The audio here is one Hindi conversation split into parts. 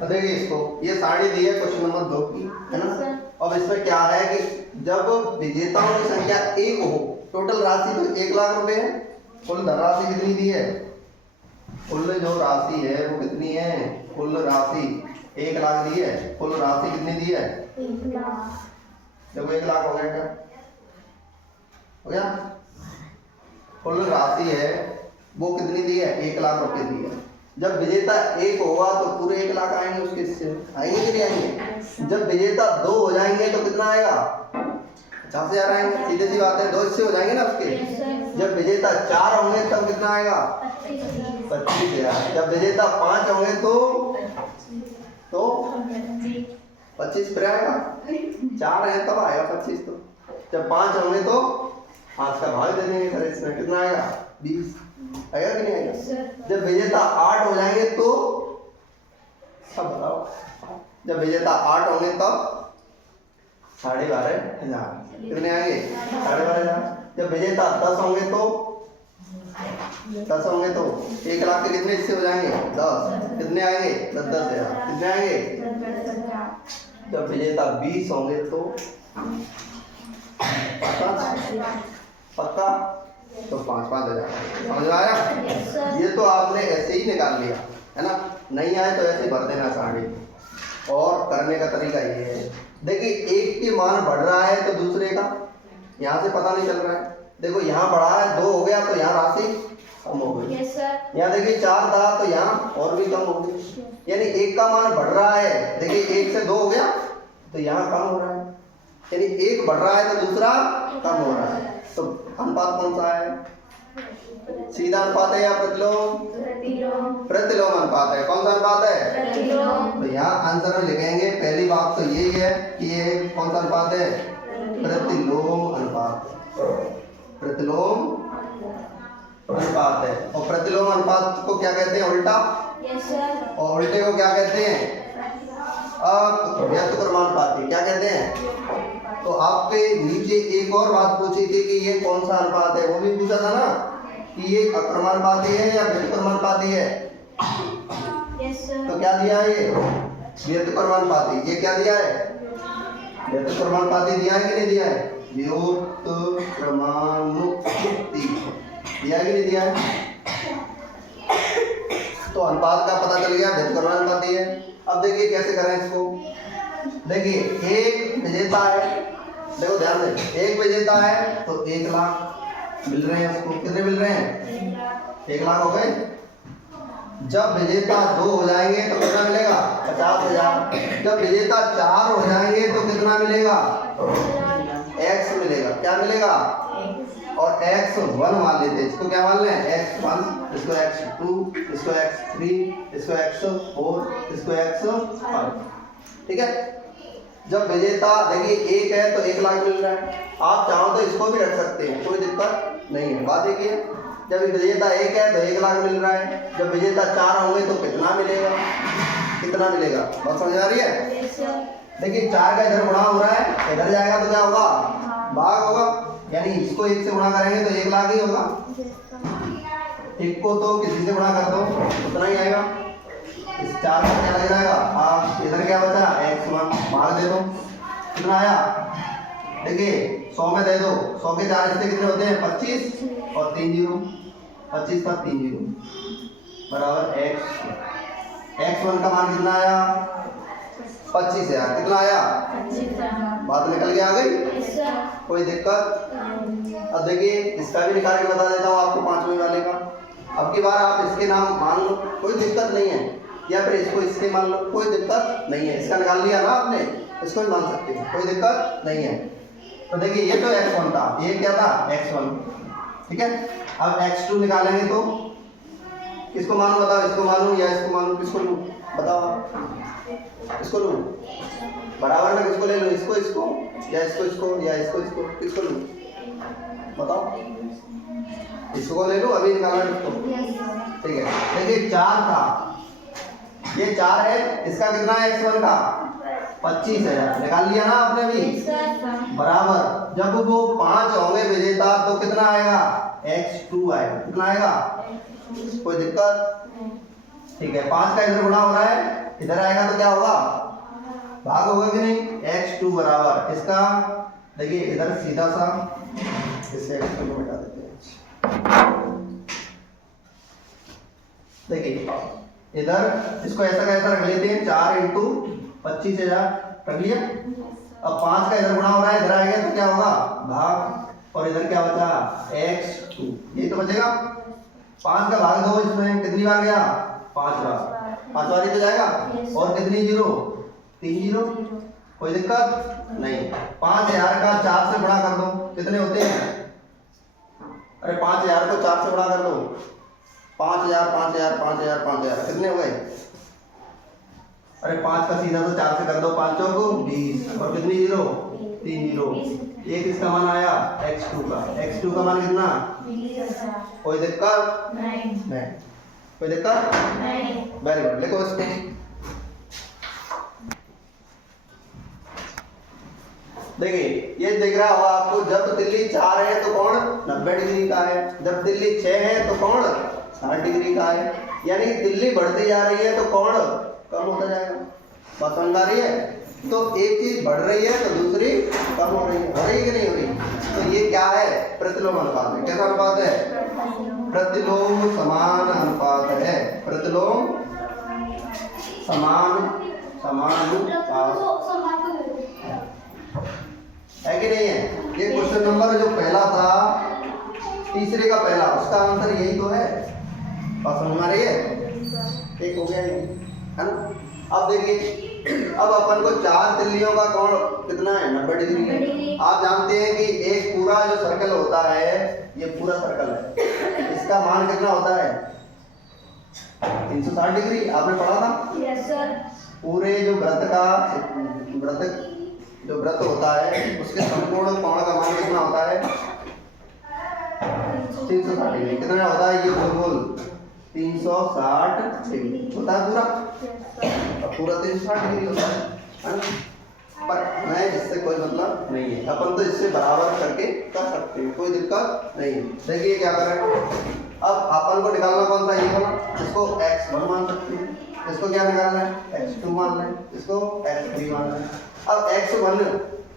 तो देखिए इसको, ये सारणी दी है क्वेश्चन नंबर 2 की, है ना। अब इसमें क्या है कि जब विजेताओं की संख्या 1 हो, टोटल राशि तो 1 लाख रुपए है, कुल धनराशि कितनी दी है, कुल जो राशि है वो कितनी है, कुल राशि 1 लाख दी है, कुल राशि कितनी दी है 1 लाख। देखो 1 लाख हो गया, क्या हो गया, कुल राशि है वो कितनी दी है 1 लाख रुपए दी है। जब विजेता 1 होगा तो पूरे 1 लाख आएंगे उसके हिस्से, आएंगे कि नहीं आएंगे। जब विजेता 2 हो जाएंगे तो कितना आएगा 50,000 आएंगे, सीधी सी बात है, 2 हिस्से हो जाएंगे ना उसके। जब विजेता 4 होंगे तब कितना आएगा 25,000। जब विजेता 5 होंगे तो 25 पर आएगा, 4 है तब आएगा 25। तो जब 5 होंगे तो 5 का भाग दे देंगे सर, इसमें कितना आएगा 20 आएगा कि नहीं आएगा। जब विजेता 8 हो जाएंगे तो सब बताओ, जब विजेता 8 होंगे तब 12,500 कितने आएंगे 12,500। जब विजेता 10 होंगे तो 10 होंगे तो 1 लाख के कितने हिस्से हो जाएंगे 10, कितने आएंगे 10,000, कितने आएंगे। जब विजेता 20 होंगे तो पक्का तो 5,000 समझ में आया। ये तो आपने ऐसे ही निकाल लिया है ना, नहीं आए तो ऐसे ही भर देना सारणी। और करने का तरीका ये है, देखिए एक के मान बढ़ रहा है तो दूसरे का यहाँ से पता नहीं चल रहा है। देखो यहाँ बढ़ा है 2 हो गया तो यहाँ राशि कम हो गई, यहाँ देखिए 4 था तो यहाँ और भी कम हो गई, यानी एक का मान बढ़ रहा है। देखिए 1 से 2 हो गया तो यहाँ कम हो रहा है, यानी एक बढ़ रहा है तो दूसरा कम हो रहा है। तो अनुपात कौन सा है, सीधा अनुपात है या प्रतिलोम, प्रतिलोम अनुपात है। कौन सा अनुपात है, तो यहाँ आंसर में लिखेंगे पहली बात तो यही है कि ये कौन सा अनुपात है, प्रतिलोम अनुपात, प्रतिलोम अनुपात है। और प्रतिलोम अनुपात को क्या कहते हैं, उल्टा, और उल्टे को क्या कहते हैं, व्यस्तक्रमानुपाती, क्या कहते हैं। तो आपके नीचे एक और बात पूछी थी कि ये कौन सा अनुपात है, वो भी पूछा था ना कि ये अक्रमानुपाती है या व्यस्तक्रमानुपाती है। तो क्या दिया है ये व्यस्तक्रमानुपाती, ये क्या दिया है व्यस्तक्रमानुपाती दिया है कि नहीं दिया है, व्युत्क्रमानुपाती दिया है कि नहीं दिया है। तो अनुपात का पता चल गया, व्यस्तक्रमानुपाती है। अब देखिए कैसे करें इसको, देखिए एक विजेता है, देखो ध्यान दें, एक विजेता है तो 1 लाख मिल रहे हैं उसको, कितने मिल रहे हैं 1 लाख हो गए। जब विजेता 2 हो जाएंगे तो कितना मिलेगा 50,000। जब विजेता 4 हो जाएंगे तो कितना मिलेगा x मिलेगा, क्या मिलेगा, और x1 मान लेते हैं, इसको क्या मान लें x1, इसको x2, इसको x3, इसको x4, इसको x5, ठीक है। जब विजेता देखिए 1 है तो 1 लाख मिल रहा है, आप चाहो तो इसको भी रख सकते हैं, कोई दिक्कत नहीं है। बात देखिए, जब विजेता 1 है तो 1 लाख मिल रहा है, जब विजेता 4 होंगे तो कितना मिलेगा, कितना मिलेगा, बात समझ आ रही है। देखिए 4 का इधर गुणा हो रहा है, इधर जाएगा तो क्या होगा भाग होगा, यानी इसको 1 से गुणा करेंगे तो 1 लाख ही होगा। एक को तो किसी से गुणा कर दो उतना ही आएगा, इस 4 का क्या लग जाएगा आप, इधर क्या बचा x1, भाग दे दो कितना आया, देखिए 100 में दे दो, 100 के 4 हिस्से कितने होते हैं 25 और 3 जीरो, 25 का 3 जीरो बराबर x1 का मान कितना आया 25,000, कितना आया, बात निकल के आ गई, कोई दिक्कत। अब देखिए इसका भी निकाल के बता देता हूँ आपको 5वें वाले का। अब की बार आप इसके नाम मान लो, कोई दिक्कत नहीं है, या फिर इसको इसके मान लो, कोई दिक्कत नहीं है। इसका निकाल लिया ना आपने, इसको भी मान सकते हैं, कोई दिक्कत नहीं है। तो देखिए ये तो x1 था, ये क्या था x1, ठीक है। अब x2 निकालेंगे तो किसको मानूं बताओ, इसको मानूं या इसको मानूं, किसको लूं बताओ, इसको लूं बराबर में, किसको ले लूं, इसको इसको या इसको इसको या इसको इसको, किसको लूं बताओ, इसको ले लूं, अभी निकालना इसको, ठीक है। देखिए 4 था, ये 4 है, इसका कितना है x1 का 25,000, निकाल लिया ना आपने भी, बराबर जब वो 5 होंगे विजेता तो कितना आएगा x2 आएगा, कितना आएगा, कोई दिक्कत, ठीक है। 5 का इधर गुणा हो रहा है इधर आएगा तो क्या होगा, भाग होगा कि नहीं, x2 बराबर इसका, देखिए इधर सीधा सा इससे x2 को मिटा देते हैं। देखिए इधर इसको ऐसा कैसा रख लेते हैं, 4 इंटू 25,000 रख लिया। अब 5 का इधर गुणा हो रहा है, इधर आएगा तो क्या होगा, भाग, और इधर क्या बचा, x2, ये तो बचेगा। 5 का भाग 2, इसमें कितनी बार गया, 5 बार, 5 बार ही तो जाएगा। और कितनी जीरो, 3 जीरो, कोई दिक्कत नहीं। 5,000 का 4 से गुणा कर दो, कितने होते हैं, अरे 5,000 को 4 से गुणा कर दो, 5,000 5,000 5,000 5,000 कितने हो गए, अरे 5 का सीधा तो 4 से कर दो, 5 को 20, और कितनी जीरो, 3 जीरो। एक इसका मान आया x2 का, x2 का मान कितना, कोई दिक्कत नहीं, कोई दिक्कत नहीं, वेरी गुड। लिखो इसको, देखिए ये दिख रहा होगा आपको, जब तिल्ली 4 है तो कोण 90 डिग्री का है, जब तिल्ली 6 है तो कोण 60 डिग्री का है। यानी तिल्ली बढ़ती जा रही है तो कोण कम होता जाएगा। बात समझ आ रही है? तो एक चीज बढ़ रही है तो दूसरी कम हो रही है कि नहीं हो रही? तो ये क्या है, प्रतिलोम अनुपात है। कैसा अनुपात है, प्रतिलोम समान अनुपात है, प्रतिलोम समान अनुपात है कि नहीं है? ये क्वेश्चन नंबर जो पहला था, तीसरे का पहला, उसका आंसर यही तो है। बात समझ में आ रही है? एक हो गया है ना। अब देखिए, अब अपन को 4 तिल्लियों का कोण कितना है, 90 डिग्री है। आप जानते हैं कि एक पूरा जो सर्कल होता है, ये पूरा सर्कल है, इसका मान कितना होता है, 360 डिग्री। आपने पढ़ा था? Yes sir. पूरे जो व्रत होता है, उसके संपूर्ण कोण का मान कितना होता है, 360 डिग्री। कितना होता है ये गोल 360 डिग्री होता है पूरा, पूरा 360 डिग्री होता है ना। पर मैं इससे कोई मतलब नहीं है, अपन तो इससे बराबर करके कर सकते हैं, कोई दिक्कत नहीं है। देखिए क्या करें, अब अपन को निकालना कौन सा, ये वाला, इसको x1 मान सकते हैं, इसको क्या निकालना है, x2 मान लें, इसको x3 मान लें। अब x1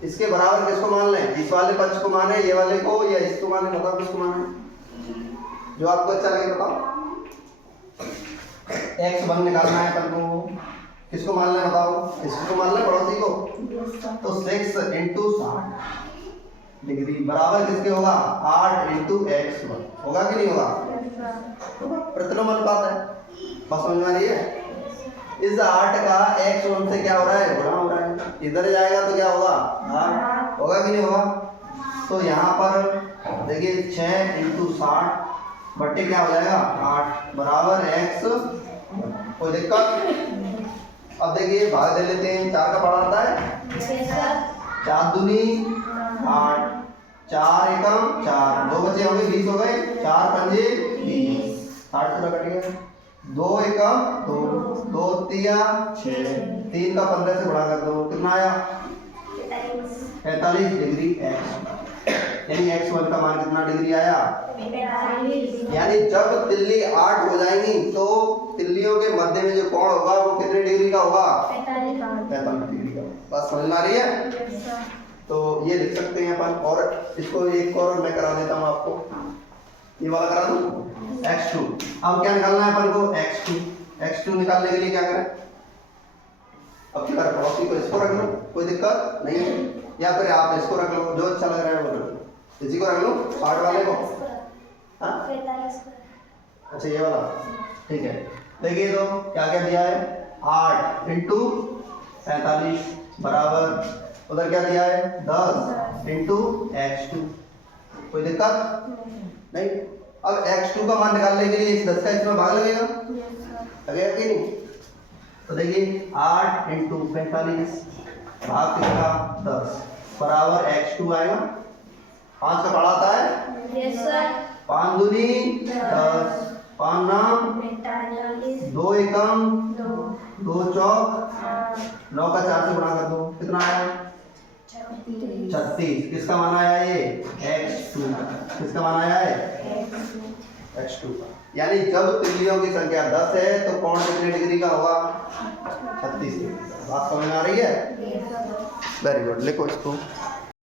इसके बराबर किसको मान लें, इस वाले पक्ष को माने, ये वाले को, या इसको माने, बताओ किसको माने, जो आपको अच्छा लगे बताओ। x1 निकालना है अपन को, किसको मान लें बताओ, इसको मान लें, पड़ोसी को। तो 6 इंटू 60 डिग्री बराबर किसके होगा, 8 इंटू x1 होगा कि नहीं होगा, प्रतिलोम अनुपात है। बस समझ में आ रही है? इस 8 का x1 से क्या हो रहा है, गुणा हो रहा है, इधर जाएगा तो क्या होगा, भाग होगा कि नहीं होगा। तो यहाँ पर देखिए 6 इंटू 60 बट्टे क्या हो जाएगा, 8 बराबर x, कोई दिक्कत। अब देखिए भाग दे लेते हैं, 4 का पड़ा आता है, 4 दूनी 8, 4 एकम 4, 2 बचे होंगे 20 हो गए, 4 पंजे 20, 60 से कट गया, 2 एकम 2, 2 तिया 6, 3 का 15 से गुणा कर दो, कितना आया 45 डिग्री x। यानी x1 का मान कितना डिग्री आया, 45। यानी जब तिल्ली 8 हो जाएंगी तो तिल्लियों के मध्य में जो कोण होगा वो कितने डिग्री का होगा, 45 डिग्री का। बात समझ में आ रही है? तो ये लिख सकते हैं अपन, और इसको एक और मैं करा देता हूँ आपको, ये वाला करा दूं, x2। अब क्या निकालना है अपन को, x2 निकालने के लिए क्या करें, अब क्या करें, पड़ोसी को इसको रख लो, कोई दिक्कत नहीं है, या फिर आप इसको रख लो, जो अच्छा लग रहा है वो रख लो। इसी को रख लो, 60 वाले को, हाँ अच्छा ये वाला, ठीक है। देखिए तो क्या क्या दिया है, 8 इंटू 45 बराबर, उधर क्या दिया है, 10 इंटू x2, कोई दिक्कत नहीं। अब x2 का मान निकालने के लिए इस 10 का इसमें भाग लगेगा, लगेगा कि नहीं। तो देखिए 8 इंटू 45 भाग किसका, 10 बराबर x2 आएगा। 5 का पड़ा आता है, यस सर। 5 दूनी 10, 5 नाम 2 एकम 2 चौक 9 का 4 से गुणा कर दो, कितना आया 36। किसका मान आया ये, x2। किसका मान आया है, x2 का। यानी जब तिल्लियों की संख्या 10 है तो कोण कितने डिग्री का होगा, 36। बात समझ में आ रही है? वेरी गुड, लिखो इसको।